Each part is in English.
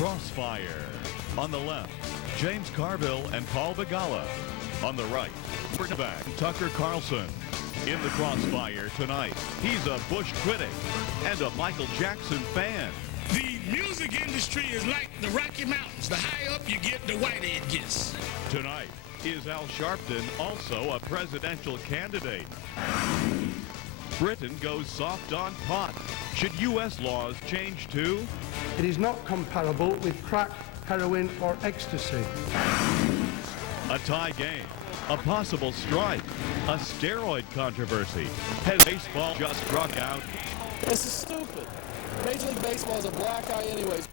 Crossfire. On the left, James Carville and Paul Begala. On the right, back Tucker Carlson. In the Crossfire tonight, he's a Bush critic and a Michael Jackson fan. The music industry is like the Rocky Mountains. The higher up you get, the whiter it gets. Tonight, is Al Sharpton also a presidential candidate? Britain goes soft on pot. Should U.S. laws change too? It is not comparable with crack, heroin or ecstasy. A tie game, a possible strike, a steroid controversy. Has baseball just struck out? This is stupid. Major League Baseball is a black eye anyways.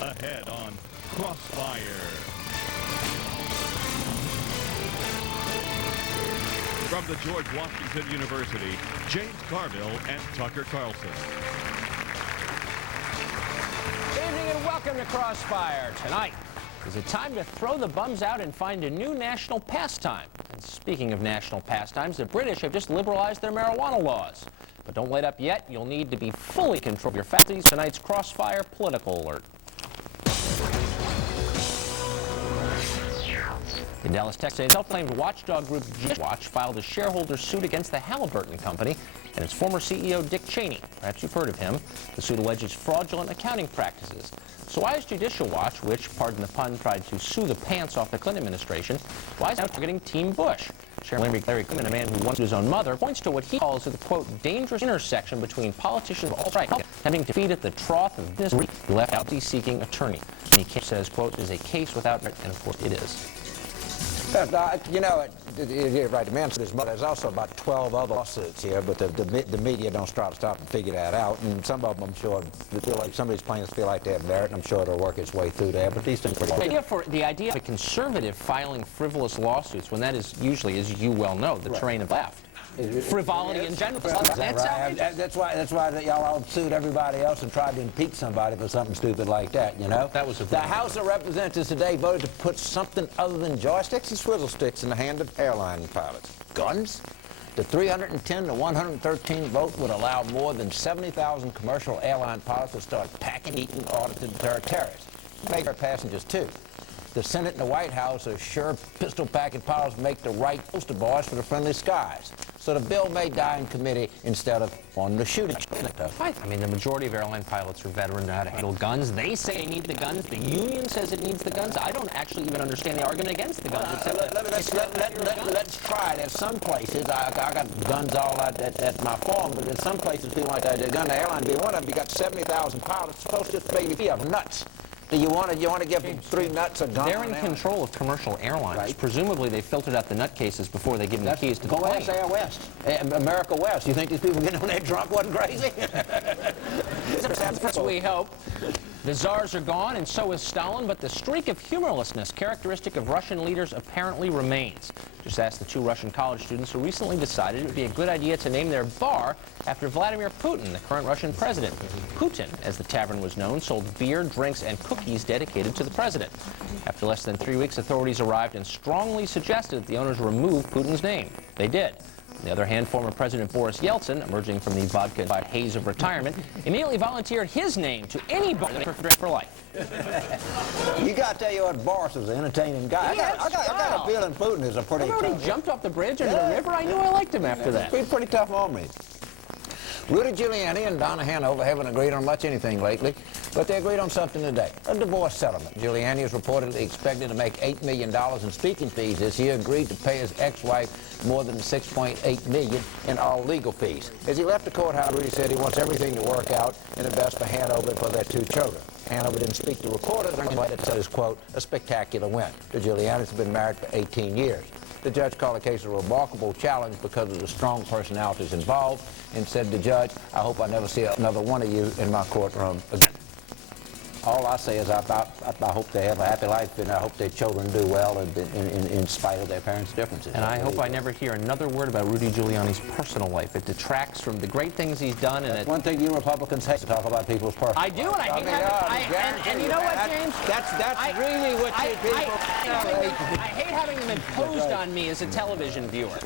Ahead on Crossfire. From the George Washington University, James Carville and Tucker Carlson. Good evening and welcome to Crossfire. Tonight, is it time to throw the bums out and find a new national pastime? And speaking of national pastimes, the British have just liberalized their marijuana laws. But don't let up yet. You'll need to be fully control of your faculties. Tonight's Crossfire political alert. In Dallas, Texas, a self-claimed watchdog group Watch filed a shareholder suit against the Halliburton Company and its former CEO, Dick Cheney. Perhaps you've heard of him. The suit alleges fraudulent accounting practices. So why is Judicial Watch, which, pardon the pun, tried to sue the pants off the Clinton administration, why is now targeting Team Bush? Chairman Larry Clinton, a man who once knew his own mother, points to what he calls the, quote, dangerous intersection between politicians of all stripes attempting to feed at the trough of business left out the seeking attorney. And he says, quote, is a case without merit, and of course it is. You know, you're right. The man said his mother. There's also about 12 other lawsuits here, but the media don't stop and figure that out. And some of them, I'm sure, feel like some of these plaintiffs feel like they have merit, and I'm sure it'll work its way through there. But these things. The idea of a conservative filing frivolous lawsuits when that is usually, as you well know, the terrain of left. Frivolity in general. That's why y'all all sued everybody else and tried to impeach somebody for something stupid like that, you know? That was the House of Representatives today voted to put something other than joysticks and swizzle sticks in the hand of airline pilots. Guns? The 310 to 113 vote would allow more than 70,000 commercial airline pilots to start packing, eating, audited terrorists. Make their passengers, too. The Senate and the White House are sure pistol-packing pilots make the right poster boys for the friendly skies. So the bill may die in committee instead of on the shooting. I mean, the majority of airline pilots are veterans, know how to handle guns. They say they need the guns. The union says it needs the guns. I don't actually even understand the argument against the guns. Let's try it. At some places, I got guns all at my farm, but in some places, people like that, the gun, the airline be one of them. You got 70,000 pilots supposed to be of nuts. Do you want to give them 3 nuts a gun? They're in control of commercial airlines. Right. Presumably, they filtered out the nutcases before they give them the keys to the plane. Go ask Air West, America West. You think these people getting on there drunk wasn't crazy? That's what we hope. The czars are gone, and so is Stalin, but the streak of humorlessness characteristic of Russian leaders apparently remains. Just ask the 2 Russian college students who recently decided it would be a good idea to name their bar after Vladimir Putin, the current Russian president. Putin, as the tavern was known, sold beer, drinks, and cookies dedicated to the president. After less than 3 weeks, authorities arrived and strongly suggested that the owners remove Putin's name. They did. On the other hand, former President Boris Yeltsin, emerging from the vodka haze of retirement, immediately volunteered his name to anybody for life. You got to tell you what, Boris is an entertaining guy. I got a feeling Putin is a pretty tough. He jumped off the bridge into the river. I knew I liked him after that. Pretty tough on me. Rudy Giuliani and Donna Hanover haven't agreed on much anything lately, but they agreed on something today, a divorce settlement. Giuliani is reportedly expected to make $8 million in speaking fees this year, agreed to pay his ex-wife more than $6.8 million in all legal fees. As he left the courthouse, Rudy said he wants everything to work out and the best for Hanover and for their 2 children. Hanover didn't speak to reporters, but it says, quote, a spectacular win. The Giulianis have been married for 18 years. The judge called the case a remarkable challenge because of the strong personalities involved and said to the judge, I hope I never see another one of you in my courtroom again. All I say is I hope they have a happy life, and I hope their children do well in spite of their parents' differences. And I hope I never hear another word about Rudy Giuliani's personal life. It detracts from the great things he's done. And one thing you Republicans hate to talk about people's personal life. I do, and I hate having and you know what, James? That's really what you people I hate having them imposed on me as a television viewer.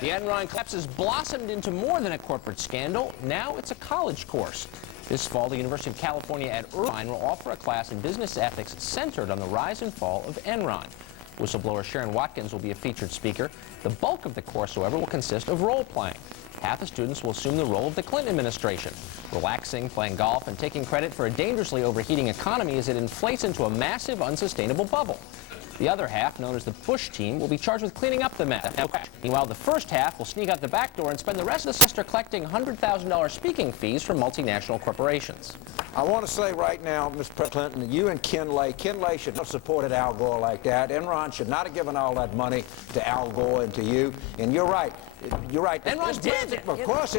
The Enron collapse has blossomed into more than a corporate scandal. Now it's a college course. This fall, the University of California at Irvine will offer a class in business ethics centered on the rise and fall of Enron. Whistleblower Sharon Watkins will be a featured speaker. The bulk of the course, however, will consist of role-playing. Half the students will assume the role of the Clinton administration, relaxing, playing golf, and taking credit for a dangerously overheating economy as it inflates into a massive, unsustainable bubble. The other half, known as the Bush team, will be charged with cleaning up the mess. Meanwhile, the first half will sneak out the back door and spend the rest of the semester collecting $100,000 speaking fees from multinational corporations. I want to say right now, Mr. President Clinton, that you and Ken Lay should not have supported Al Gore like that. Enron should not have given all that money to Al Gore and to you. And you're right. You're right. Enron did. Of course,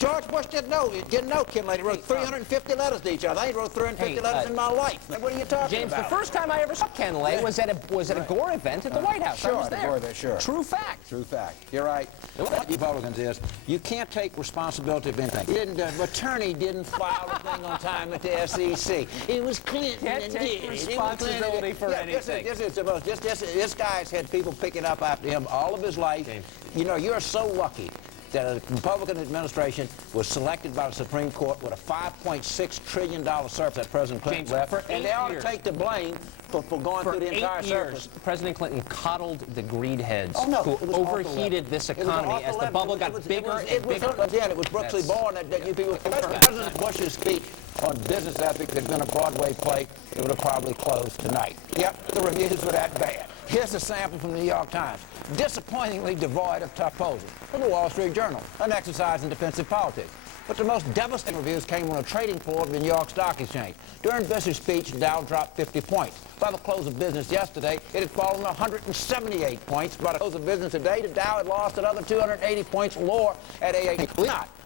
George Bush didn't know. Ken Lay wrote 350 letters to each other. I ain't wrote 350 letters in my life. What are you talking James, about? The first time I ever saw Ken Lay was at a Gore event at the White House. Sure, I was there. Gore event, sure. True fact. True fact. You're right. What Republicans is, you can't take responsibility for anything. The attorney didn't file a thing on time at the SEC. It was Clinton Can't and take did. responsibility for anything. This guy's had people picking up after him all of his life. James. You know, you're so lucky that a Republican administration was selected by the Supreme Court with a $5.6 trillion surplus that President Clinton James, left, for and they ought to take the blame for going through the entire surplus. President Clinton coddled the greed heads who it was overheated this economy as the bubble got bigger and bigger. Again, it was Brooks Born that you people. President Bush's speech on business ethics had been a Broadway play. It would have probably closed tonight. Yep, the reviews were that bad. Here's a sample from the New York Times. Disappointingly devoid of tough poses. From the Wall Street Journal, an exercise in defensive politics. But the most devastating reviews came on a trading floor of the New York Stock Exchange. During Bush's speech, Dow dropped 50 points. By the close of business yesterday, it had fallen 178 points. By the close of business today, the Dow had lost another 280 points lower at 88.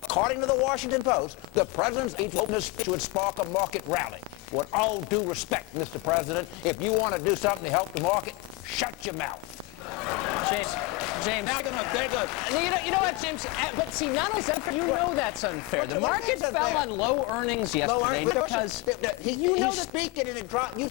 According to the Washington Post, the president's speech would spark a market rally. With all due respect, Mr. President, if you want to do something to help the market, shut your mouth. James. They're good. You know what, James? But see, not only that, you know that's unfair. The market fell on low earnings yesterday because he's speaking and it dropped. Do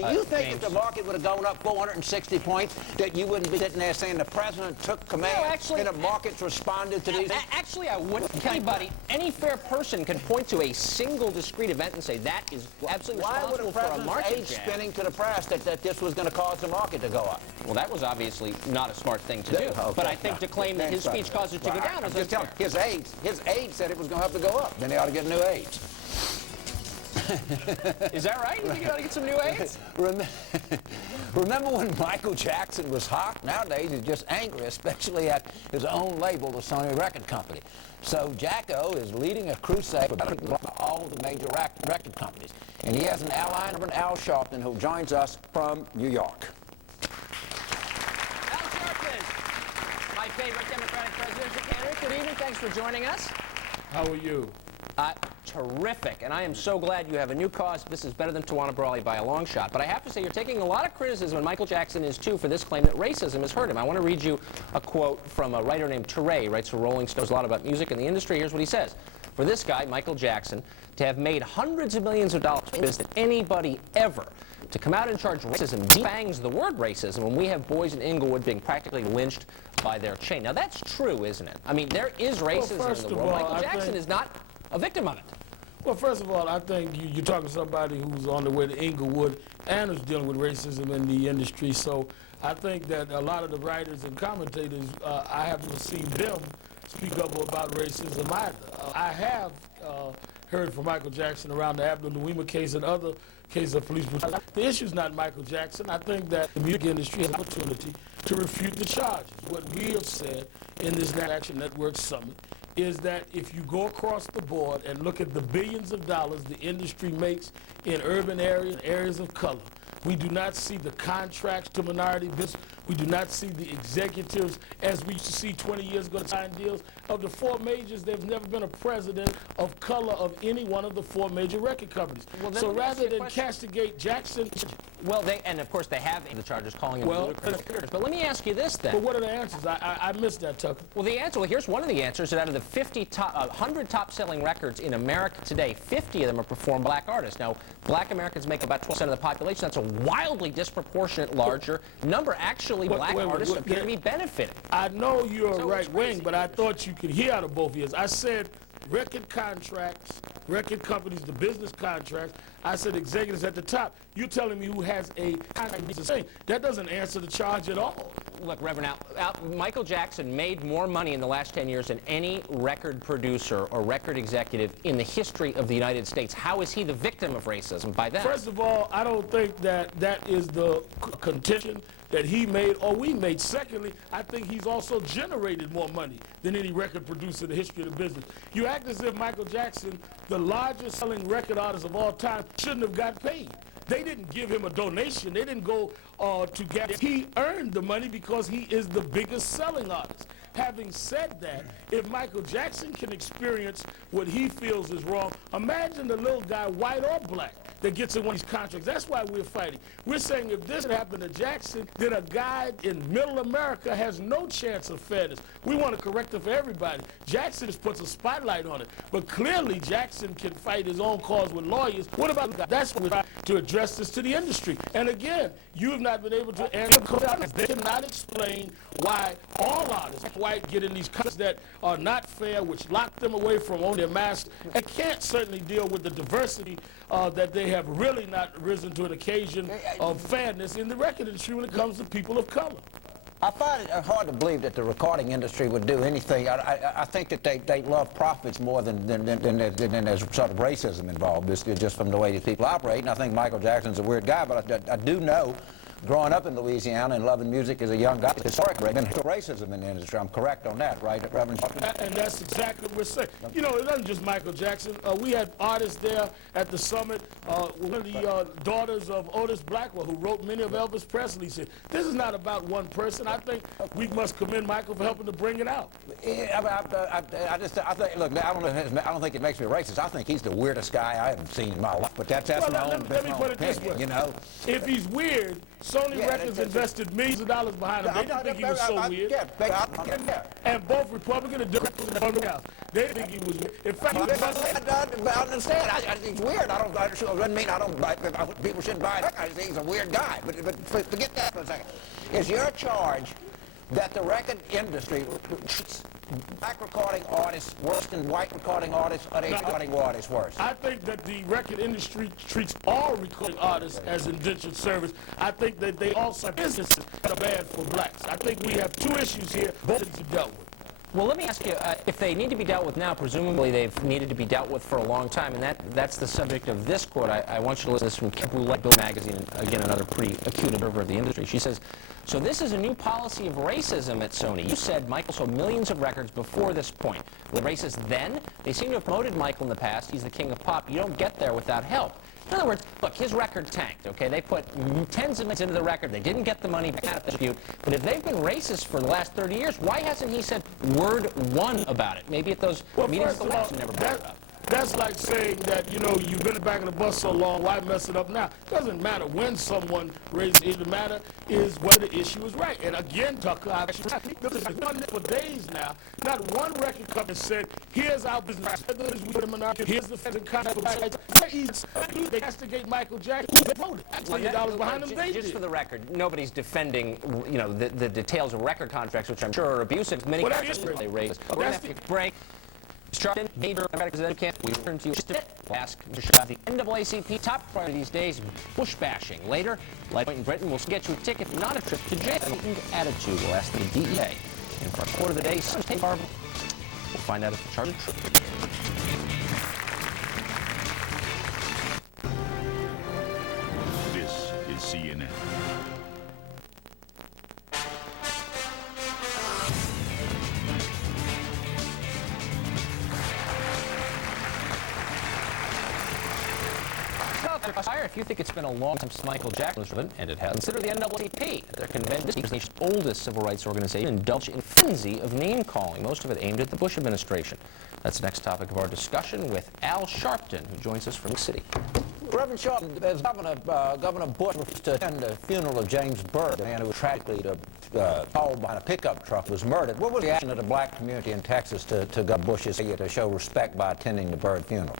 you think if the market would have gone up 460 points, that you wouldn't be sitting there saying the president took command and the markets responded to these? Actually, I wouldn't. Anybody, any fair person can point to a single discrete event and say that is absolutely responsible for a market age spinning to the press that this was going to cause the market to go up? Well, that was obviously not a smart thing to do. Okay, but I think to claim that his speech caused it to go down is just telling his aides said it was going to have to go up. Then they ought to get new aides. Is that right? You think you ought to get some new aides? Remember when Michael Jackson was hot? Nowadays he's just angry, especially at his own label, the Sony Record Company. So Jacko is leading a crusade for all the major record companies. And he has an ally, Al Sharpton, who joins us from New York. My favorite Democratic presidential candidate. Good evening. Thanks for joining us. How are you? Terrific. And I am so glad you have a new cause. This is better than Tawana Brawley by a long shot. But I have to say, you're taking a lot of criticism, and Michael Jackson is too, for this claim that racism has hurt him. I want to read you a quote from a writer named Teray, writes for Rolling Stone, a lot about music and the industry. Here's what he says. For this guy, Michael Jackson, to have made hundreds of millions of dollars than anybody ever, to come out and charge racism debangs the word racism when we have boys in Inglewood being practically lynched by their chain. Now, that's true, isn't it? I mean, there is racism in the world. Michael Jackson is not a victim of it. Well, first of all, I think you're talking to somebody who's on the way to Inglewood and is dealing with racism in the industry. So I think that a lot of the writers and commentators, I haven't seen them speak up about racism either. I have heard from Michael Jackson around the Abdul Louima case and other cases of police brutality. The issue is not Michael Jackson. I think that the music industry has an opportunity to refute the charges. What we have said in this Action Network Summit is that if you go across the board and look at the billions of dollars the industry makes in urban areas, areas of color, we do not see the contracts to minority business. We do not see the executives as we used to see 20 years ago to sign deals. Of the four majors, there's never been a president of color of any one of the four major record companies. Well, so rather than castigate Jackson... Well, and of course they have the charges calling him ludicrous. But let me ask you this then. But what are the answers? I missed that, Tucker. Well, here's one of the answers. That out of the 100 top-selling records in America today, 50 of them are performed by black artists. Now, black Americans make about 12% of the population. That's a wildly disproportionate larger number. Actually, black artists appear to be benefiting. I know you're right wing, but I thought you could hear out of both ears. I said record contracts, record companies, the business contracts. I said executives at the top. You're telling me who has a contract the same. That doesn't answer the charge at all. Look, Reverend, Michael Jackson made more money in the last 10 years than any record producer or record executive in the history of the United States. How is he the victim of racism by that? First of all, I don't think that is the contention that he made or we made. Secondly, I think he's also generated more money than any record producer in the history of the business. You act as if Michael Jackson, the largest selling record artist of all time, shouldn't have got paid. They didn't give him a donation. They didn't go to get it. He earned the money because he is the biggest selling artist. Having said that, if Michael Jackson can experience what he feels is wrong, imagine the little guy, white or black, that gets in one of these contracts. That's why we're fighting. We're saying if this happened to Jackson, then a guy in middle America has no chance of fairness. We want to correct it for everybody. Jackson just puts a spotlight on it. But clearly Jackson can fight his own cause with lawyers. What about that? That's what we're trying to address this to the industry. And again, you have not been able to answer. They cannot explain why all artists, white, get in these contracts that are not fair, which lock them away from owning their master, and can't certainly deal with the diversity that they have really not risen to an occasion of fairness in the record industry when it comes to people of color. I find it hard to believe that the recording industry would do anything. I think that they love profits more than there's sort of racism involved, just from the way these people operate. And I think Michael Jackson's a weird guy, but I do know, growing up in Louisiana and loving music as a young guy, historically, there's racism in the industry. I'm correct on that, right, Reverend? And that's exactly what we're saying. You know, it wasn't just Michael Jackson. We had artists there at the summit. One of the daughters of Otis Blackwell, who wrote many of Elvis Presley's hits. This is not about one person. I think we must commend Michael for helping to bring it out. I think, look, I don't think it makes me racist. I think he's the weirdest guy I haven't seen in my life. But that's well, my own let me put it this way. You know, if he's weird, Sony Records invested millions of dollars behind him. They didn't think he was so weird. And both Republican and Democrat on the House, they didn't think he was weird. In fact, I understand. I think he's weird. Doesn't mean people shouldn't buy it. I think he's a weird guy. But forget that for a second. Is your charge that the record industry treats black recording artists worse than white recording artists, or they recording artists worse? I think that the record industry treats all recording artists as indentured servants. I think that they also have businesses that are bad for blacks. I think we have two issues here, both to dealt with. Well, let me ask you, if they need to be dealt with now, presumably they've needed to be dealt with for a long time, and that's the subject of this quote. I want you to listen to this from Kim Boulette, Bill Magazine, and again, another pretty acute observer of the industry. She says, so this is a new policy of racism at Sony. You said Michael sold millions of records before this point. Were they racist then? They seem to have promoted Michael in the past. He's the king of pop. You don't get there without help. In other words, look, his record tanked, okay? They put tens of millions into the record. They didn't get the money back out of the dispute. But if they've been racist for the last 30 years, why hasn't he said word one about it? Maybe at those meetings the West never brought it up. That's like saying that, you know, you've been in the back of the bus so long, why mess it up now? It doesn't matter when someone raises it. The matter is whether the issue is right. And again, Tucker, I've been on this for days now. Not one record company said, here's our business. Here's the feds and contracts. They castigate Michael Jackson. They voted. $1 million behind them, they Just did. for the record, nobody's defending, you know, the details of record contracts, which I'm sure are abusive. Many they raise. We're going to have to break. Structured, major American camp. We turn to you just to ask Mr. Shaw. The NAACP top priority these days, bush bashing. Later, like in Britain, we'll get you a ticket, not a trip to jail. Attitude. We'll ask the DEA. And for our quote of the day, we'll find out if the charge is true. This is CNN. Crossfire, if you think it's been a long time since Michael Jackson was driven, and it has, consider the NAACP. At their convention, this is the nation's oldest civil rights organization, indulged in a frenzy of name-calling, most of it aimed at the Bush administration. That's the next topic of our discussion with Al Sharpton, who joins us from the city. Reverend Sharpton, as Governor Bush refused to attend the funeral of James Byrd, the man who was tragically hauled behind a pickup truck, was murdered. What was the reaction of the black community in Texas to Governor Bush's failure to show respect by attending the Byrd funeral?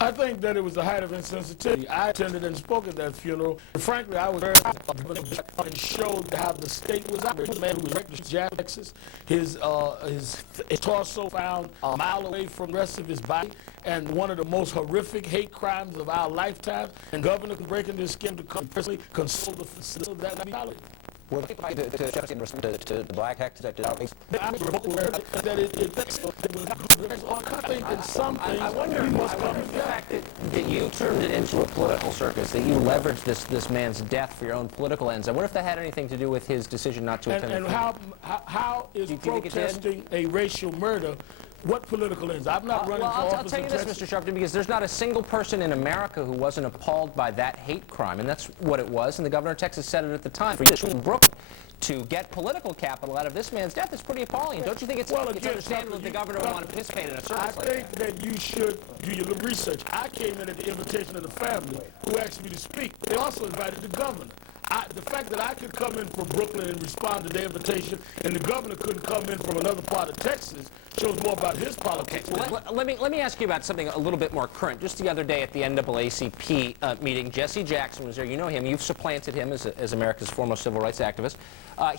I think that it was the height of insensitivity. I attended and spoke at that funeral. Frankly, I was very and showed how the state was out. The man who was wrecked in Texas, his torso found a mile away from the rest of his body, and one of the most horrific hate crimes of our lifetime. And governor breaking this skin to personally console the facility of that reality. Well, to the black actors that did all these. I'm aware that it I think that some things I wonder must come if the fact that you turned it into a political circus, that you leveraged this man's death for your own political ends. I wonder if that had anything to do with his decision not to attend. And how is protesting a racial murder? What political ends? I'm not running for office. I'll tell you this, Mr. Sharpton, because there's not a single person in America who wasn't appalled by that hate crime, and that's what it was. And the governor of Texas said it at the time. For you, Brooklyn, to get political capital out of this man's death is pretty appalling. Don't you think it's understandable that the governor would want to participate in a service like that? I think that you should do your research. I came in at the invitation of the family who asked me to speak. They also invited the governor. The fact that I could come in from Brooklyn and respond to their invitation, and the governor couldn't come in from another part of Texas, shows more about his politics. Well, let me ask you about something a little bit more current. Just the other day at the NAACP meeting, Jesse Jackson was there. You know him. You've supplanted him as America's foremost civil rights activist.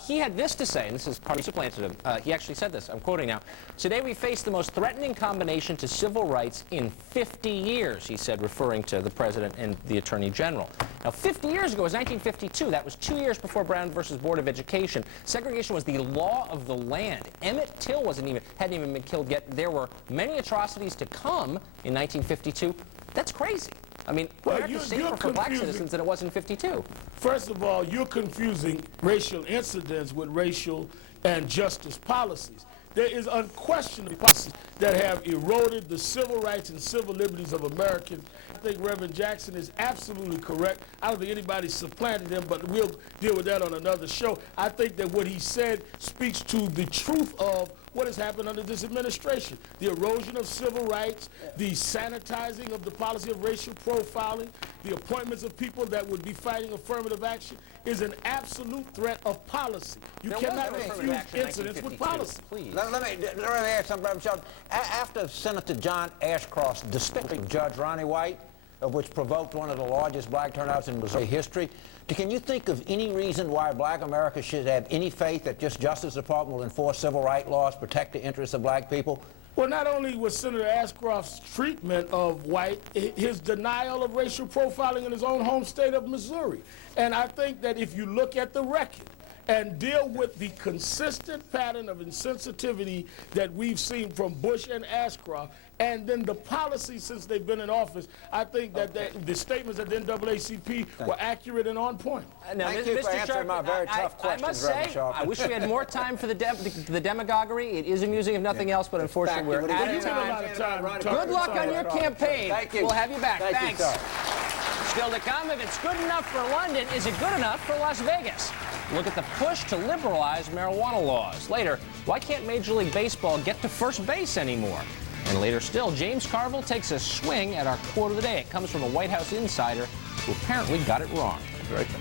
He had this to say, and this is probably supplanted him. He actually said this. I'm quoting now. "Today we face the most threatening combination to civil rights in 50 years, he said, referring to the president and the attorney general. Now, 50 years ago was 1952. That was 2 years before Brown versus Board of Education. Segregation was the law of the land. Emmett Till hadn't even been killed yet. There were many atrocities to come in 1952. That's crazy. I mean, America's safer for black citizens than it was in 52. First of all, you're confusing racial incidents with racial and justice policies. There is unquestionable policies that have eroded the civil rights and civil liberties of Americans. I think Reverend Jackson is absolutely correct. I don't think anybody supplanted him, but we'll deal with that on another show. I think that what he said speaks to the truth of what has happened under this administration. The erosion of civil rights, the sanitizing of the policy of racial profiling, the appointments of people that would be fighting affirmative action is an absolute threat of policy. You cannot confuse incidents with policy. Let me ask something, Reverend Shelton. After Senator John Ashcroft's despiction of Judge Ronnie White, which provoked one of the largest black turnouts in Missouri history, can you think of any reason why black America should have any faith that just Justice Department will enforce civil rights laws, protect the interests of black people? Well, not only was Senator Ashcroft's treatment of white, his denial of racial profiling in his own home state of Missouri. And I think that if you look at the record and deal with the consistent pattern of insensitivity that we've seen from Bush and Ashcroft, and then the policy since they've been in office, I think that the statements at the NAACP were accurate and on point. Now, Thank you for answering my very tough questions, I must say, I wish we had more time for the demagoguery. It is amusing if nothing else, but unfortunately we're out of time. Good luck on your campaign. Thank you. We'll have you back. Thank Thanks. You, Still to come, if it's good enough for London, is it good enough for Las Vegas? Look at the push to liberalize marijuana laws. Later, why can't Major League Baseball get to first base anymore? And later still, James Carville takes a swing at our quote of the day. It comes from a White House insider who apparently got it wrong. I'll be right back.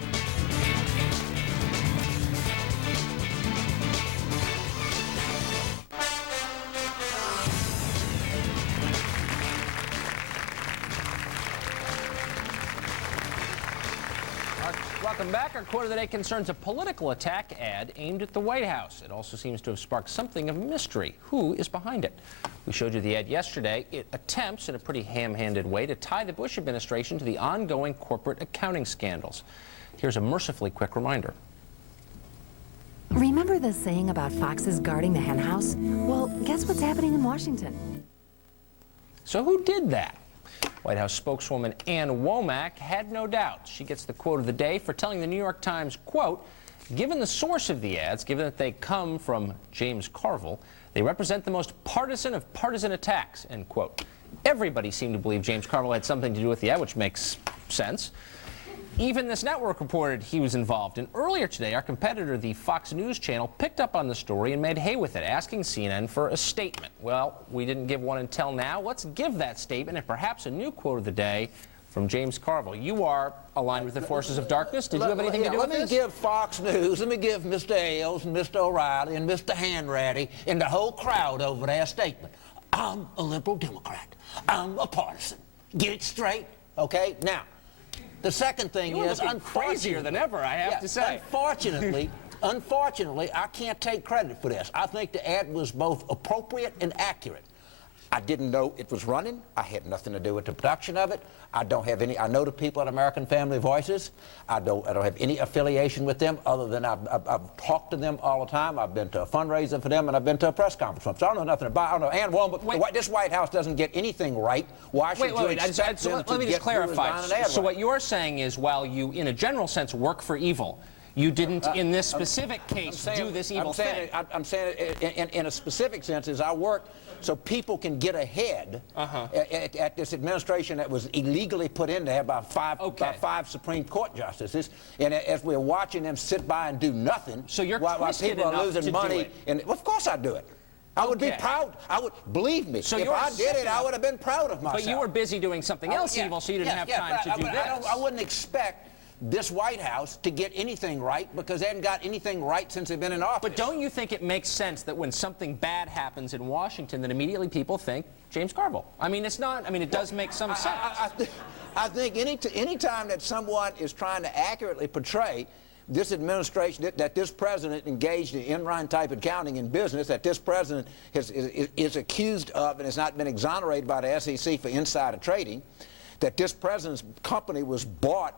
Welcome back. Our quote of the day concerns a political attack ad aimed at the White House. It also seems to have sparked something of mystery. Who is behind it? We showed you the ad yesterday. It attempts, in a pretty ham-handed way, to tie the Bush administration to the ongoing corporate accounting scandals. Here's a mercifully quick reminder. Remember the saying about foxes guarding the henhouse? Well, guess what's happening in Washington? So who did that? White House spokeswoman Ann Womack had no doubt. She gets the quote of the day for telling the New York Times, quote, "Given the source of the ads, given that they come from James Carville, they represent the most partisan of partisan attacks," end quote. Everybody seemed to believe James Carville had something to do with the ad, which makes sense. Even this network reported he was involved. And earlier today, our competitor, the Fox News channel, picked up on the story and made hay with it, asking CNN for a statement. Well, we didn't give one until now. Let's give that statement and perhaps a new quote of the day from James Carville. You are aligned with the forces of darkness. Did you have anything to do with this? Let me give Fox News, let me give Mr. Ailes and Mr. O'Reilly and Mr. Hanratty and the whole crowd over there a statement. I'm a liberal Democrat. I'm a partisan. Get it straight, okay? Now, the second thing You is, are looking crazier than ever, I have to say. Unfortunately, I can't take credit for this. I think the ad was both appropriate and accurate. I didn't know it was running. I had nothing to do with the production of it. I don't have any. I know the people at American Family Voices. I don't have any affiliation with them other than I've talked to them all the time. I've been to a fundraiser for them and I've been to a press conference for them. So I don't know nothing about. I don't know. And one, but this White House doesn't get anything right. Why should you expect them to let me just clarify. So what you're saying is, while you, in a general sense, work for evil, you didn't, in this specific case, do this evil thing. I'm saying in a specific sense is I work so people can get ahead at this administration that was illegally put in there by five Supreme Court justices. And as we're watching them sit by and do nothing, so you're while people are losing money, and of course I do it. I would be proud. I would, believe me. So if I did it, I would have been proud of myself. But you were busy doing something else evil, so you didn't have time to do this. I wouldn't expect this White House to get anything right because they haven't got anything right since they've been in office. But don't you think it makes sense that when something bad happens in Washington, that immediately people think James Carville? I mean, it's not. I mean, it does make some sense. I think any time that someone is trying to accurately portray this administration, that this president engaged in in-line type accounting in business, that this president is accused of and has not been exonerated by the SEC for insider trading, that this president's company was bought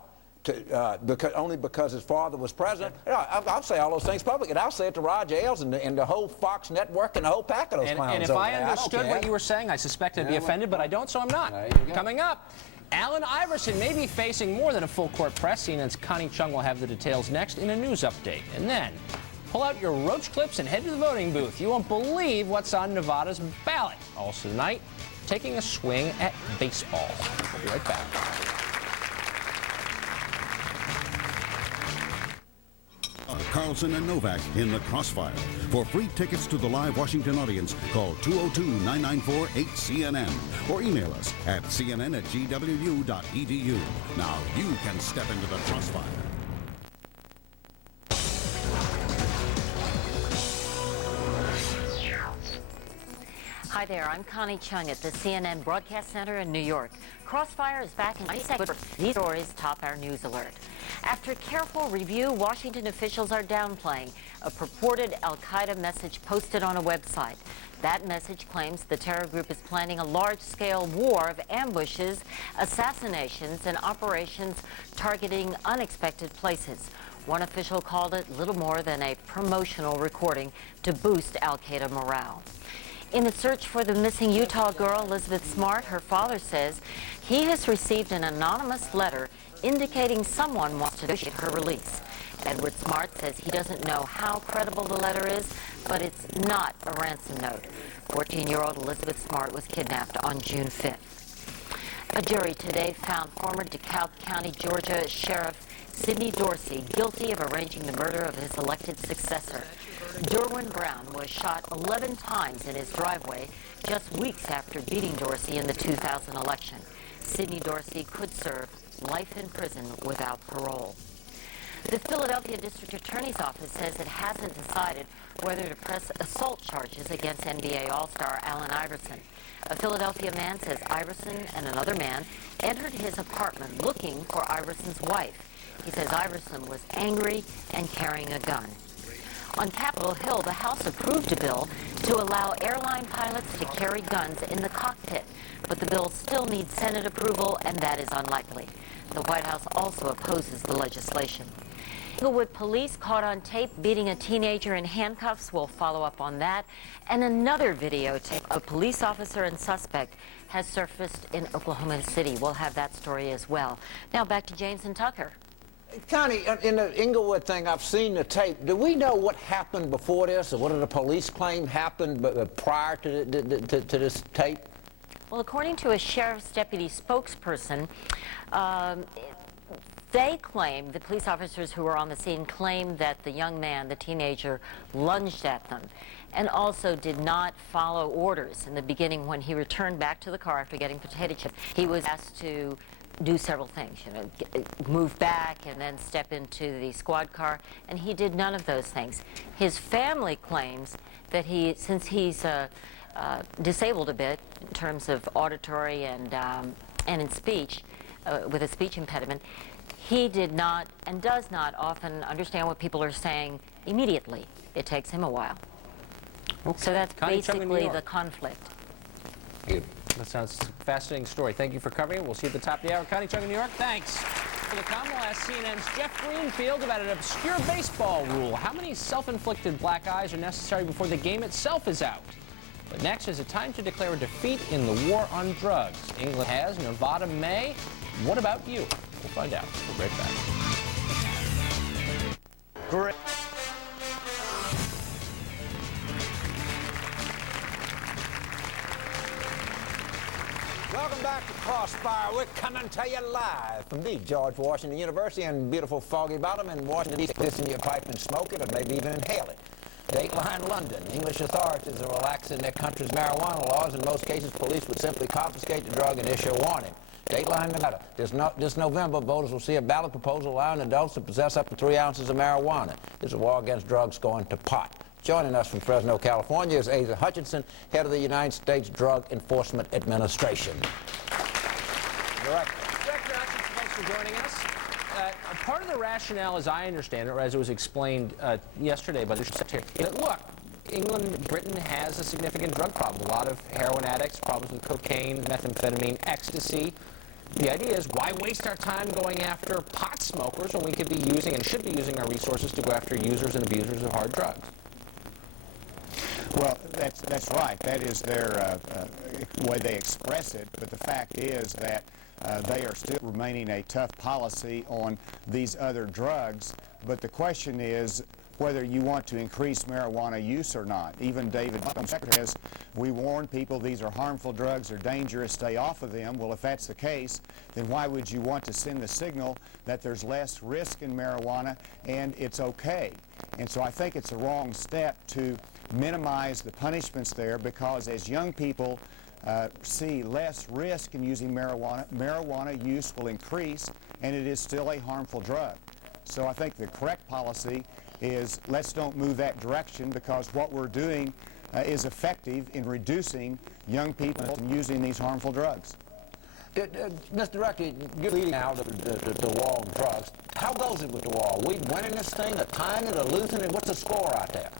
only because his father was president. I'll say all those things publicly, and I'll say it to Roger Ailes and the whole Fox network and the whole pack of those clowns. And if I understood what you were saying, I suspect I'd be offended, but I don't, so I'm not. Coming up, Allen Iverson may be facing more than a full court press scene, as Connie Chung will have the details next in a news update. And then, pull out your roach clips and head to the voting booth. You won't believe what's on Nevada's ballot. Also tonight, taking a swing at baseball. We'll be right back. Carlson and Novak in the Crossfire. For free tickets to the live Washington audience, call 202-994-8CNN or email us at cnn@gwu.edu. Now you can step into the Crossfire. Hi there, I'm Connie Chung at the CNN Broadcast Center in New York. Crossfire is back in 90 seconds. These stories top our news alert. After careful review, Washington officials are downplaying a purported al-Qaeda message posted on a website. That message claims the terror group is planning a large-scale war of ambushes, assassinations, and operations targeting unexpected places. One official called it little more than a promotional recording to boost al-Qaeda morale. In the search for the missing Utah girl, Elizabeth Smart, her father says he has received an anonymous letter indicating someone wants to negotiate her release. Edward Smart says he doesn't know how credible the letter is, but it's not a ransom note. 14-year-old Elizabeth Smart was kidnapped on June 5th. A jury today found former DeKalb County, Georgia Sheriff Sidney Dorsey guilty of arranging the murder of his elected successor. Derwin Brown was shot 11 times in his driveway just weeks after beating Dorsey in the 2000 election. Sidney Dorsey could serve life in prison without parole. The Philadelphia District Attorney's Office says it hasn't decided whether to press assault charges against NBA All-Star Allen Iverson. A Philadelphia man says Iverson and another man entered his apartment looking for Iverson's wife. He says Iverson was angry and carrying a gun. On Capitol Hill, the House approved a bill to allow airline pilots to carry guns in the cockpit, but the bill still needs Senate approval, and that is unlikely. The White House also opposes the legislation. Inglewood police caught on tape beating a teenager in handcuffs. We'll follow up on that. And another videotape of a police officer and suspect has surfaced in Oklahoma City. We'll have that story as well. Now back to James and Tucker. Connie, in the Inglewood thing, I've seen the tape. Do we know what happened before this, or what did the police claim happened prior to this tape? Well, according to a sheriff's deputy spokesperson, they claim, the police officers who were on the scene claimed that the young man, the teenager, lunged at them and also did not follow orders. In the beginning, when he returned back to the car after getting potato chips, he was asked to do several things, move back and then step into the squad car, and he did none of those things. His family claims that since he's disabled a bit in terms of auditory and and in speech, with a speech impediment, he did not and does not often understand what people are saying immediately. It takes him a while. Okay. So that's Connie Chung in New basically York. the conflict. Thank you. That sounds a fascinating story. Thank you for covering it. We'll see you at the top of the hour. Connie Chung in New York, thanks. For the comment, we'll ask CNN's Jeff Greenfield about an obscure baseball rule. How many self-inflicted black eyes are necessary before the game itself is out? But next, is it time to declare a defeat in the war on drugs? England has, Nevada may. What about you? We'll find out. We'll be right back. Great. Welcome back to Crossfire. We're coming to you live from the George Washington University in beautiful Foggy Bottom in Washington, D.C. Listen to your pipe and smoke it, or maybe even inhale it. Dateline London. English authorities are relaxing their country's marijuana laws. In most cases, police would simply confiscate the drug and issue a warning. Dateline Nevada. This November, voters will see a ballot proposal allowing adults to possess up to 3 ounces of marijuana. There's a war against drugs going to pot. Joining us from Fresno, California is Asa Hutchinson, head of the United States Drug Enforcement Administration. Director Hutchinson, thanks for joining us. Part of the rationale, as I understand it, or as it was explained yesterday by the Secretary, is that, look, England, Britain has a significant drug problem. A lot of heroin addicts, problems with cocaine, methamphetamine, ecstasy. The idea is, why waste our time going after pot smokers when we could be using and should be using our resources to go after users and abusers of hard drugs? Well, that's right. That is their way they express it. But the fact is that they are still remaining a tough policy on these other drugs. But the question is whether you want to increase marijuana use or not. Even David, says, we warn people these are harmful drugs, they're dangerous, stay off of them. Well, if that's the case, then why would you want to send the signal that there's less risk in marijuana and it's okay? And so I think it's a wrong step to minimize the punishments there, because as young people see less risk in using marijuana, marijuana use will increase, and it is still a harmful drug. So I think the correct policy is let's don't move that direction, because what we're doing is effective in reducing young people from using these harmful drugs. Mr. Director, you're leading now the war on drugs. How goes it with the war? Are we winning this thing, or tying it, or losing it? What's the score out there?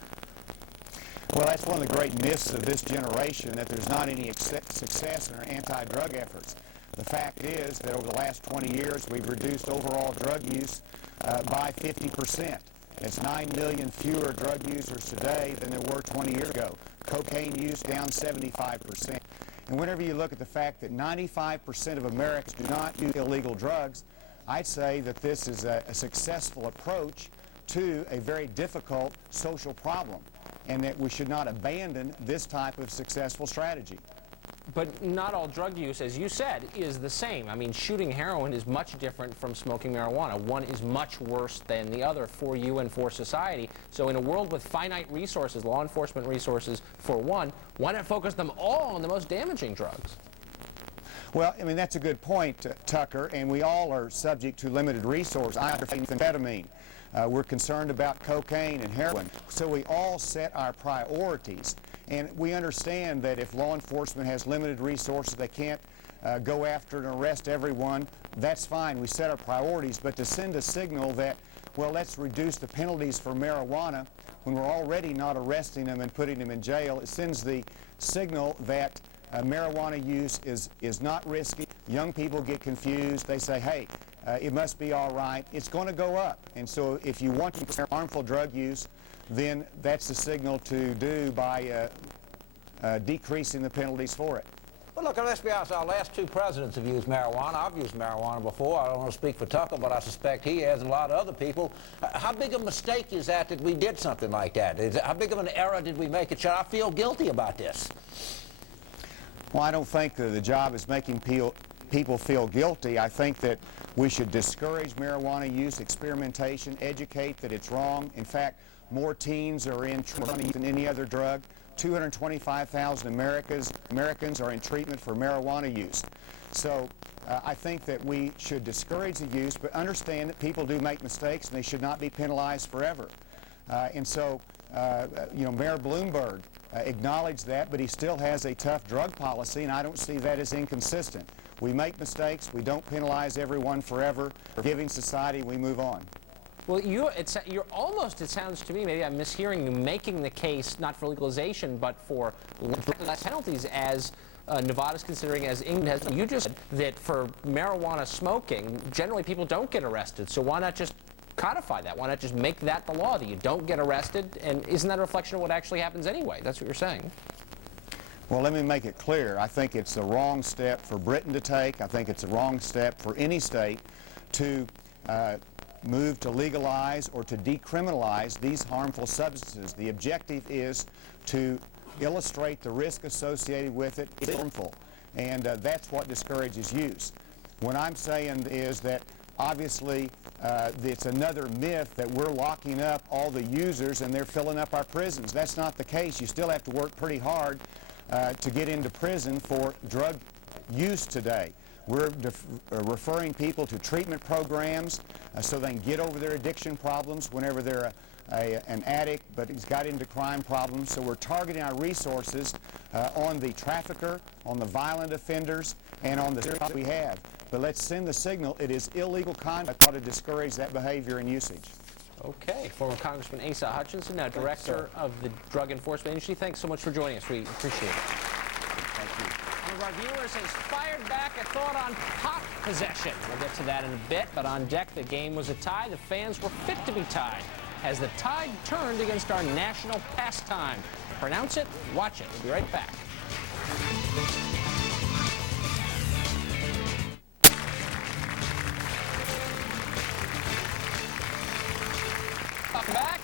Well, that's one of the great myths of this generation, that there's not any success in our anti-drug efforts. The fact is that over the last 20 years, we've reduced overall drug use by 50%. It's 9 million fewer drug users today than there were 20 years ago. Cocaine use down 75%. And whenever you look at the fact that 95% of Americans do not use illegal drugs, I'd say that this is a successful approach to a very difficult social problem, and that we should not abandon this type of successful strategy. But not all drug use, as you said, is the same. I mean, shooting heroin is much different from smoking marijuana. One is much worse than the other for you and for society. So in a world with finite resources, law enforcement resources for one, why not focus them all on the most damaging drugs? Well, I mean, that's a good point, Tucker, and we all are subject to limited resources. I understand amphetamine. We're concerned about cocaine and heroin. So we all set our priorities. And we understand that if law enforcement has limited resources, they can't go after and arrest everyone. That's fine. We set our priorities. But to send a signal that, well, let's reduce the penalties for marijuana when we're already not arresting them and putting them in jail, it sends the signal that marijuana use is not risky. Young people get confused. They say, hey, it must be all right. It's going to go up. And so if you want to compare harmful drug use, then that's the signal to do by decreasing the penalties for it. Well, look, let's be honest, our last 2 presidents have used marijuana. I've used marijuana before. I don't want to speak for Tucker, but I suspect he has and a lot of other people. How big a mistake is that we did something like that? How big of an error did we make? Should I feel guilty about this? Well, I don't think that the job is making people feel guilty. I think that we should discourage marijuana use, experimentation, educate that it's wrong. In fact, more teens are in treatment than any other drug. 225,000 Americans are in treatment for marijuana use. So I think that we should discourage the use, but understand that people do make mistakes and they should not be penalized forever. And so, Mayor Bloomberg acknowledged that, but he still has a tough drug policy, and I don't see that as inconsistent. We make mistakes. We don't penalize everyone forever. Forgiving society, we move on. Well, you're almost, it sounds to me, maybe I'm mishearing you, making the case not for legalization but for less penalties, as Nevada's considering, as England has. You just said that for marijuana smoking, generally people don't get arrested. So why not just codify that? Why not just make that the law, that you don't get arrested? And isn't that a reflection of what actually happens anyway? That's what you're saying. Well, let me make it clear. I think it's the wrong step for Britain to take. I think it's the wrong step for any state to move to legalize or to decriminalize these harmful substances. The objective is to illustrate the risk associated with it. It's harmful, and that's what discourages use. What I'm saying is that obviously it's another myth that we're locking up all the users and they're filling up our prisons. That's not the case. You still have to work pretty hard to get into prison for drug use today. We're referring people to treatment programs so they can get over their addiction problems whenever they're an addict but he's got into crime problems. So we're targeting our resources on the trafficker, on the violent offenders, and on the serious we have. But let's send the signal it is illegal conduct to discourage that behavior and usage. Okay. Former Congressman Asa Hutchinson, now Director of the Drug Enforcement Agency. Thanks so much for joining us. We appreciate it. Thank you. One of our viewers has fired back a thought on pot possession. We'll get to that in a bit, but on deck, the game was a tie. The fans were fit to be tied as the tide turned against our national pastime. Pronounce it, watch it. We'll be right back. Welcome back.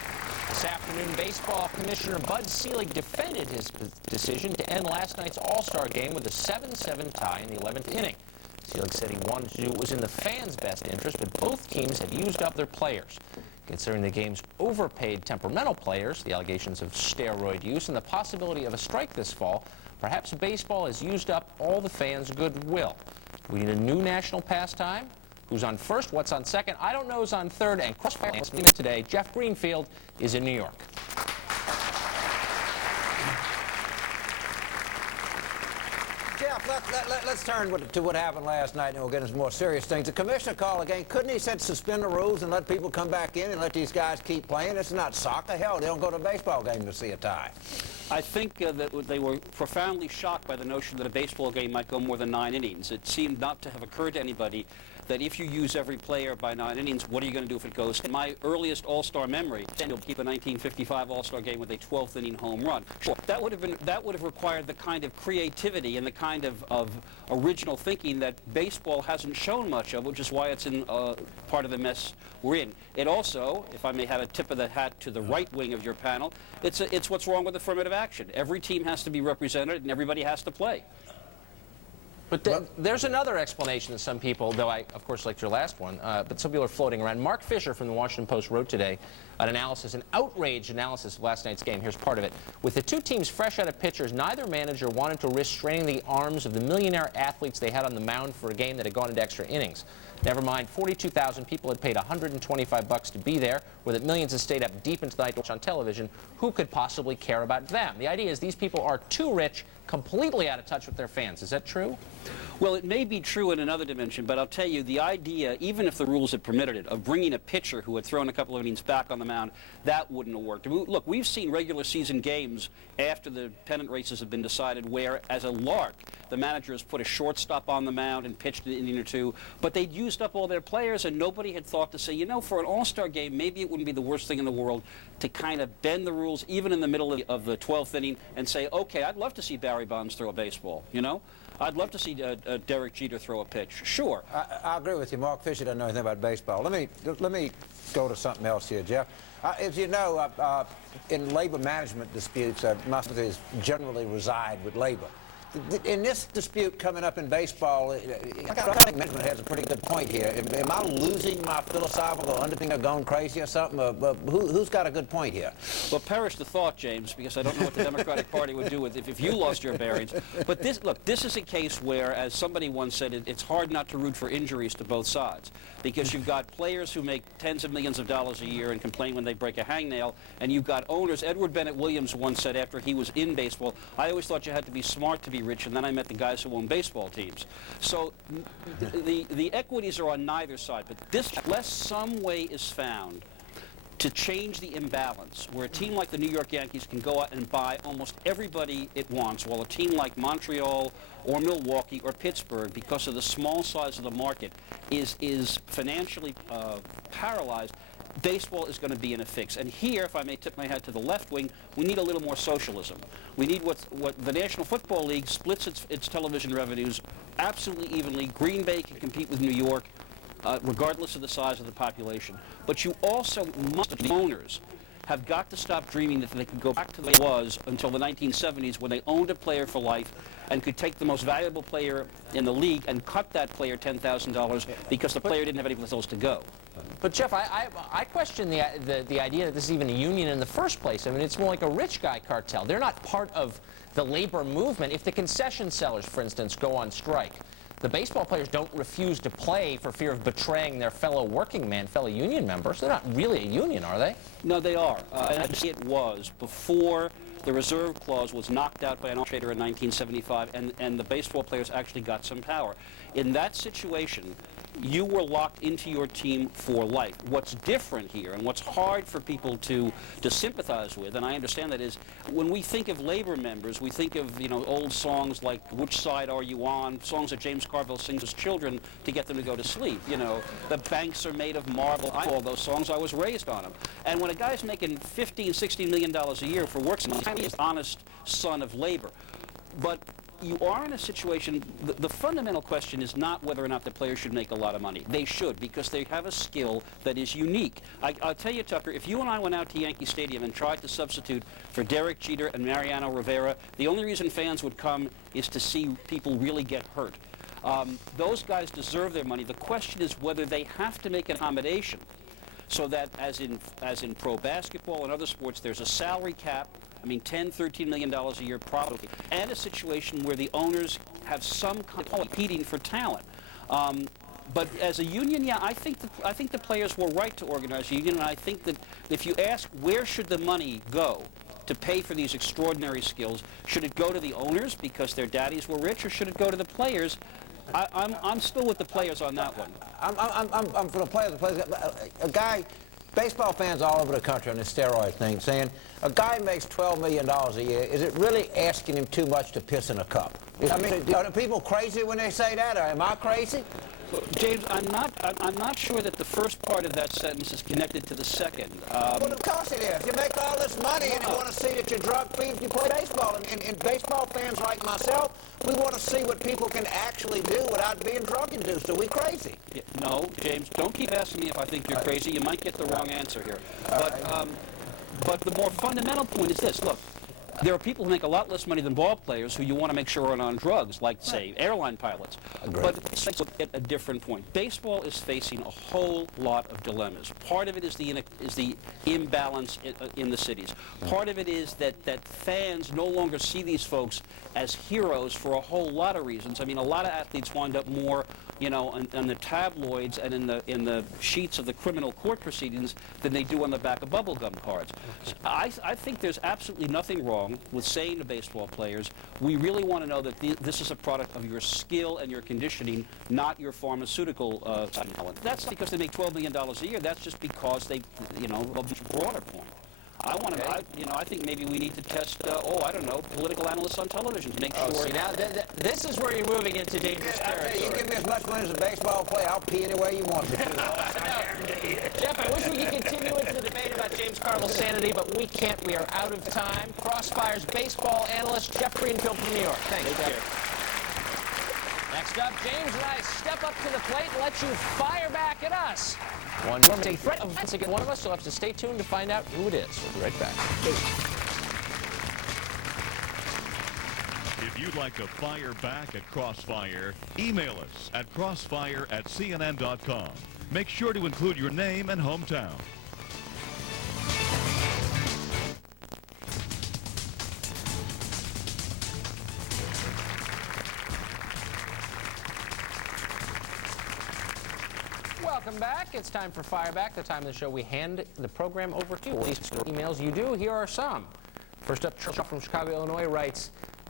This afternoon, Baseball Commissioner Bud Selig defended his decision to end last night's All-Star game with a 7-7 tie in the 11th inning. Selig said he wanted to do what was in the fans' best interest, but both teams had used up their players. Considering the game's overpaid temperamental players, the allegations of steroid use, and the possibility of a strike this fall, perhaps baseball has used up all the fans' goodwill. We need a new national pastime. Who's on first? What's on second? I don't know who's on third. And Crossfire today, Jeff Greenfield is in New York. Jeff, let's turn to what happened last night, and we'll get into more serious things. The commissioner called again. Couldn't he said suspend the rules and let people come back in and let these guys keep playing? It's not soccer. Hell, they don't go to a baseball game to see a tie. I think that they were profoundly shocked by the notion that a baseball game might go more than 9 innings. It seemed not to have occurred to anybody that if you use every player by 9 innings, what are you going to do if it goes? In my earliest All-Star memory, you'll keep a 1955 All-Star game with a 12th inning home run. Sure, that would have required the kind of creativity and the kind of original thinking that baseball hasn't shown much of, which is why it's in part of the mess we're in. It also, if I may have a tip of the hat to the right wing of your panel, it's what's wrong with affirmative action. Every team has to be represented and everybody has to play. But there's another explanation that some people, though I, of course, liked your last one, but some people are floating around. Mark Fisher from the Washington Post wrote today an outraged analysis of last night's game. Here's part of it. With the two teams fresh out of pitchers, neither manager wanted to risk straining the arms of the millionaire athletes they had on the mound for a game that had gone into extra innings. Never mind, 42,000 people had paid $125 to be there, or that millions had stayed up deep into the night to watch on television. Who could possibly care about them? The idea is these people are too rich, completely out of touch with their fans. Is that true? Well, it may be true in another dimension, but I'll tell you, the idea, even if the rules had permitted it, of bringing a pitcher who had thrown a couple of innings back on the mound, that wouldn't have worked. Look, we've seen regular season games after the pennant races have been decided where, as a lark, the manager has put a shortstop on the mound and pitched an inning or two, but they'd used up all their players, and nobody had thought to say, you know, for an all-star game, maybe it wouldn't be the worst thing in the world to kind of bend the rules, even in the middle of the 12th inning, and say, okay, I'd love to see Barry Bonds throw a baseball, you know? I'd love to see Derek Jeter throw a pitch. Sure. I agree with you. Mark Fisher doesn't know anything about baseball. Let me go to something else here, Jeff. As you know, in labor management disputes, most of these generally reside with labor. In this dispute coming up in baseball, I think management has a pretty good point here. Am I losing my philosophical underpinning of going crazy or something? Who's got a good point here? Well, perish the thought, James, because I don't know what the Democratic Party would do with if you lost your bearings. But this is a case where, as somebody once said, it's hard not to root for injuries to both sides, because you've got players who make tens of millions of dollars a year and complain when they break a hangnail, and you've got owners. Edward Bennett Williams once said after he was in baseball, I always thought you had to be smart to be pretty rich, and then I met the guys who own baseball teams. So the equities are on neither side, but unless some way is found to change the imbalance, where a team like the New York Yankees can go out and buy almost everybody it wants, while a team like Montreal or Milwaukee or Pittsburgh, because of the small size of the market, is financially paralyzed, baseball is going to be in a fix. And here, if I may tip my hat to the left wing, we need a little more socialism. We need what the National Football League splits its television revenues absolutely evenly. Green Bay can compete with New York, regardless of the size of the population. But you also must, the owners, have got to stop dreaming that they can go back to the way it was until the 1970s, when they owned a player for life and could take the most valuable player in the league and cut that player $10,000 because the player didn't have anyplace else to go. But Jeff, I question the idea that this is even a union in the first place. I mean, it's more like a rich guy cartel. They're not part of the labor movement. If the concession sellers, for instance, go on strike, the baseball players don't refuse to play for fear of betraying their fellow working man, fellow union members. They're not really a union, are they? No, they are. And it was before the reserve clause was knocked out by an arbitrator in 1975, and the baseball players actually got some power. In that situation, you were locked into your team for life. What's different here, and what's hard for people to sympathize with, and I understand that, is when we think of labor members, we think of, you know, old songs like "Which Side Are You On?" songs that James Carville sings as children to get them to go to sleep. You know, "The banks are made of marble." I know all those songs. I was raised on them. And when a guy's making $15, $16 million a year for work, he's an honest son of labor. But you are in a situation, the fundamental question is not whether or not the players should make a lot of money. They should, because they have a skill that is unique. I'll tell you, Tucker, if you and I went out to Yankee Stadium and tried to substitute for Derek Jeter and Mariano Rivera, the only reason fans would come is to see people really get hurt. Those guys deserve their money. The question is whether they have to make an accommodation so that, as in pro basketball and other sports, there's a salary cap. I mean, $10, $13 million a year probably, and a situation where the owners have some kind of competing for talent. But as a union, yeah, I think the players were right to organize a union, and I think that if you ask where should the money go to pay for these extraordinary skills, should it go to the owners because their daddies were rich, or should it go to the players? I'm still with the players on that one. I'm for the players. A guy. Baseball fans all over the country on this steroid thing saying, a guy makes $12 million a year, is it really asking him too much to piss in a cup? I mean, are the people crazy when they say that, or am I crazy? James, I'm not sure that the first part of that sentence is connected to the second. Well, of course it is. You make all this money and you want to see that you're drug-free if you play baseball. And baseball fans like myself, we want to see what people can actually do without being drug-induced. Are we crazy? Yeah, no, James, don't keep asking me if I think you're crazy. You might get the wrong answer here. But the more fundamental point is this. Look, there are people who make a lot less money than ball players who you want to make sure aren't on drugs, like, say, airline pilots. But let's look at a different point. Baseball is facing a whole lot of dilemmas. Part of it is the imbalance in the cities. Part of it is that fans no longer see these folks as heroes for a whole lot of reasons. I mean, a lot of athletes wind up more, you know, in the tabloids and in the sheets of the criminal court proceedings than they do on the back of bubblegum cards. So I think there's absolutely nothing wrong with saying to baseball players, we really want to know that this is a product of your skill and your conditioning, not your pharmaceutical talent. That's not because they make $12 million a year. That's just because they, you know, a broader point. I want to, I think maybe we need to test, I don't know, political analysts on television to make sure. See, now this is where you're moving into dangerous territory. You give me as much money as a baseball player, I'll pee anywhere you want me to. Jeff, I wish we could continue into the debate about James Carville's sanity, but we can't. We are out of time. Crossfire's baseball analyst, Jeff Greenfield from New York. Thanks, Jeff. Next up, James and I step up to the plate and let you fire back at us. One threat of violence against one of us, so you'll have to stay tuned to find out who it is. We'll be right back. If you'd like to fire back at Crossfire, email us at crossfire@cnn.com. Make sure to include your name and hometown. Welcome back. It's time for Fireback, the time of the show we hand the program over to you. At least emails you do. Here are some. First up, Charles from Chicago, Illinois writes,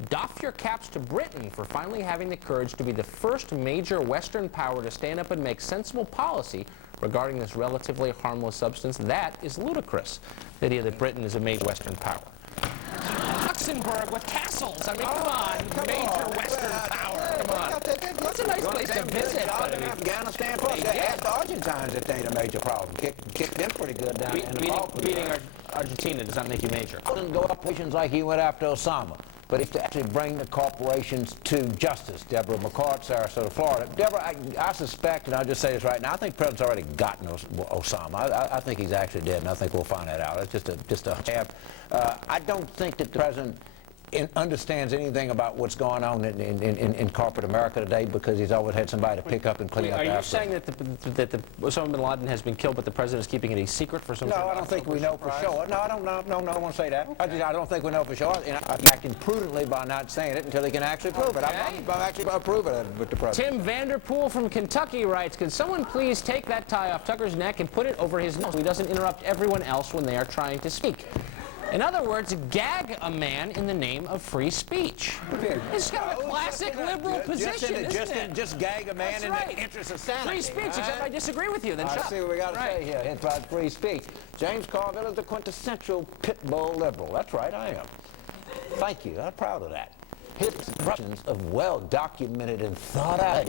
Doff your caps to Britain for finally having the courage to be the first major Western power to stand up and make sensible policy regarding this relatively harmless substance. That is ludicrous. The idea that Britain is a major Western power. Luxembourg with castles. I mean, come on, major Western power. Come on. That's a nice place to visit. Afghanistan, ask the Argentines if they ain't a major problem. Kick them pretty good down in the Balkans. Beating Argentina does not make you major. I wouldn't go up missions like he went after Osama. But if to actually bring the corporations to justice, Deborah McCord, Sarasota, Florida. Deborah, I suspect, and I'll just say this right now, I think the president's already gotten Osama. I think he's actually dead, and I think we'll find that out. It's just a jab. I don't think that the president understands anything about what's going on in corporate America today, because he's always had somebody to pick up and clean up after. Are you saying that Osama bin Laden has been killed, but the president is keeping it a secret for some No, I don't think we know for sure. No, I don't want to say that. Okay. I don't think we know for sure. And I'm acting prudently by not saying it until he can actually prove it. I'm actually approving it with the president. Tim Vanderpool from Kentucky writes, "Can someone please take that tie off Tucker's neck and put it over his nose so he doesn't interrupt everyone else when they are trying to speak?" In other words, gag a man in the name of free speech. It's kind of a classic liberal position, isn't it? Just gag a man in the interest of sanity. Free speech, except I disagree with you. Then shut up. I see what we got to say here. It's about free speech. James Carville is the quintessential pit bull liberal. That's right, I am. Thank you. I'm proud of that. His expressions of well-documented and thought-out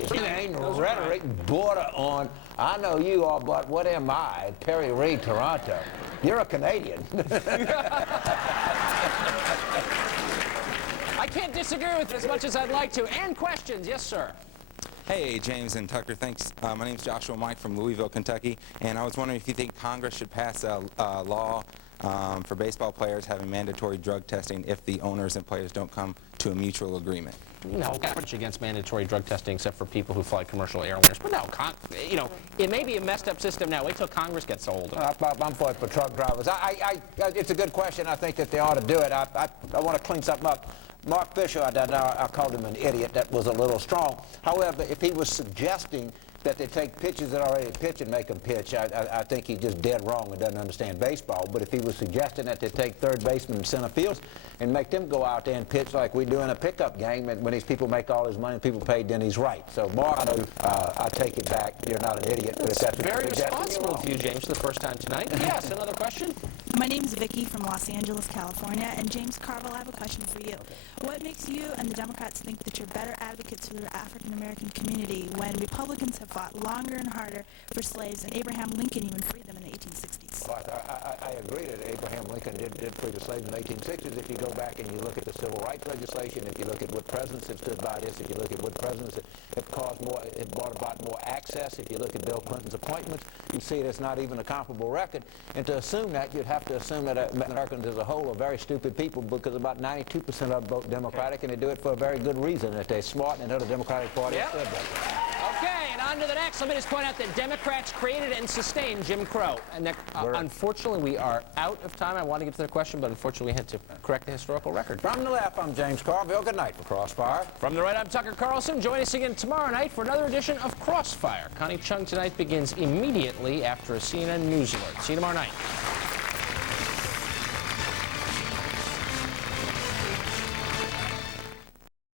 rhetoric border on, I know you are, but what am I? Perry Reed, Toronto. You're a Canadian. I can't disagree with it as much as I'd like to. And questions, yes, sir. Hey, James and Tucker, thanks. My name's Joshua Mike from Louisville, Kentucky, and I was wondering if you think Congress should pass a law for baseball players having mandatory drug testing if the owners and players don't come to a mutual agreement. No, I'm much against mandatory drug testing except for people who fly commercial airliners. But no, you know, it may be a messed up system now. Wait till Congress gets old. I'm for it for truck drivers. It's a good question. I think that they ought to do it. I want to clean something up. Mark Fisher, I called him an idiot. That was a little strong. However, if he was suggesting that they take pitchers that already pitch and make them pitch, I think he's just dead wrong and doesn't understand baseball. But if he was suggesting that they take third basemen and center fields and make them go out there and pitch like we do in a pickup game, and when these people make all this money and people paid, then he's right. So, Mark, I take it back. You're not an idiot. But if that's very responsible of you, James, for the first time tonight. Yes, another question? My name is Vicky from Los Angeles, California, and James Carville, I have a question for you. What makes you and the Democrats think that you're better advocates for the African-American community when Republicans have fought longer and harder for slaves, and Abraham Lincoln even freed them in the 1860s? Well, I agree that Abraham Lincoln did free the slaves in the 1860s. If you go back and you look at the civil rights legislation, if you look at what presidents have stood by this, if you look at what presidents have caused more, it brought about more access, if you look at Bill Clinton's appointments, you see it's not even a comparable record. And to assume that, you'd have to assume that Americans as a whole are very stupid people, because about 92% of them vote Democratic, and they do it for a very good reason, that they're smart and know the Democratic Party is good. Okay, and on to the next. Let me just point out that Democrats created and sustained Jim Crow. And that, unfortunately, we are out of time. I want to get to the question, but unfortunately, we had to correct the historical record. From the left, I'm James Carville. Good night for Crossfire. From the right, I'm Tucker Carlson. Join us again tomorrow night for another edition of Crossfire. Connie Chung tonight begins immediately after a CNN News Alert. See you tomorrow night.